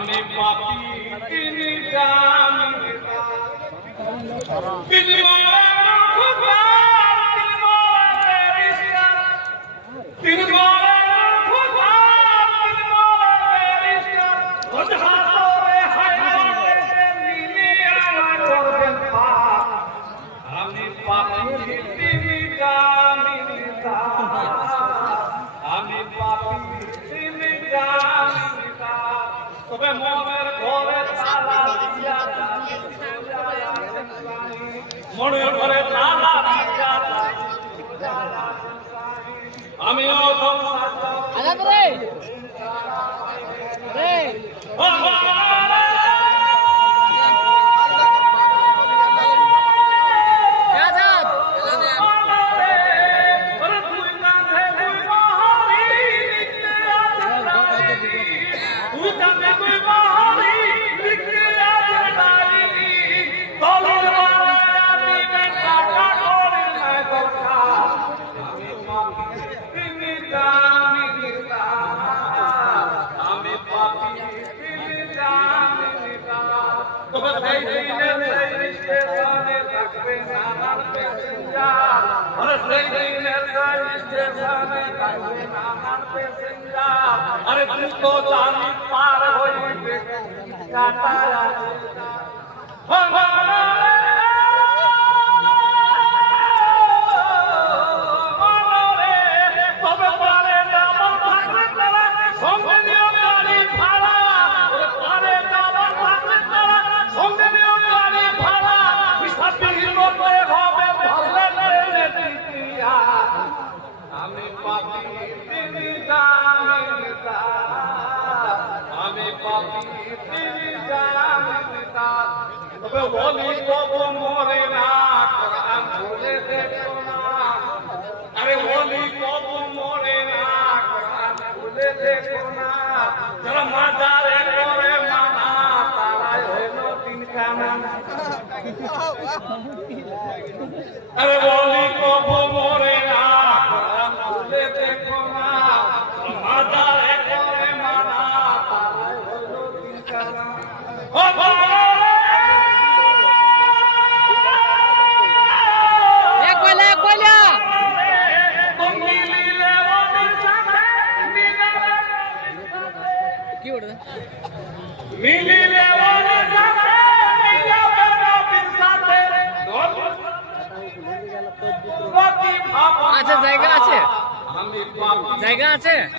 আমি পাপি তিনি জানি তিনি আমি পাপি তিনি জানি আমি পাপি তিনি জানি তবে মনের ঘরে তালা দিয়া মনের ঘরে তালা দিয়া আমি अरे तू तो जानी पार होइबे काटाया আমি পাপি তিনি জানিতা আমি পাপি তিনি জানিতা তবে বলি কব মরে না কোরআন খুলে দেখো না আরে বলি কব মরে না কোরআন খুলে দেখো না যারা মাজারে করে মানা তারাই হইল তিন কানা আরে বলি কব মরে না দেখো না মাজারে করে মানা তারাই হইল তিন কানা এক বলা কি ওটা মিলিলে ওদের সাথে মিলাবে নবীর সাথে আচ্ছা জায়গা আছে আমি পাপি জায়গা আছে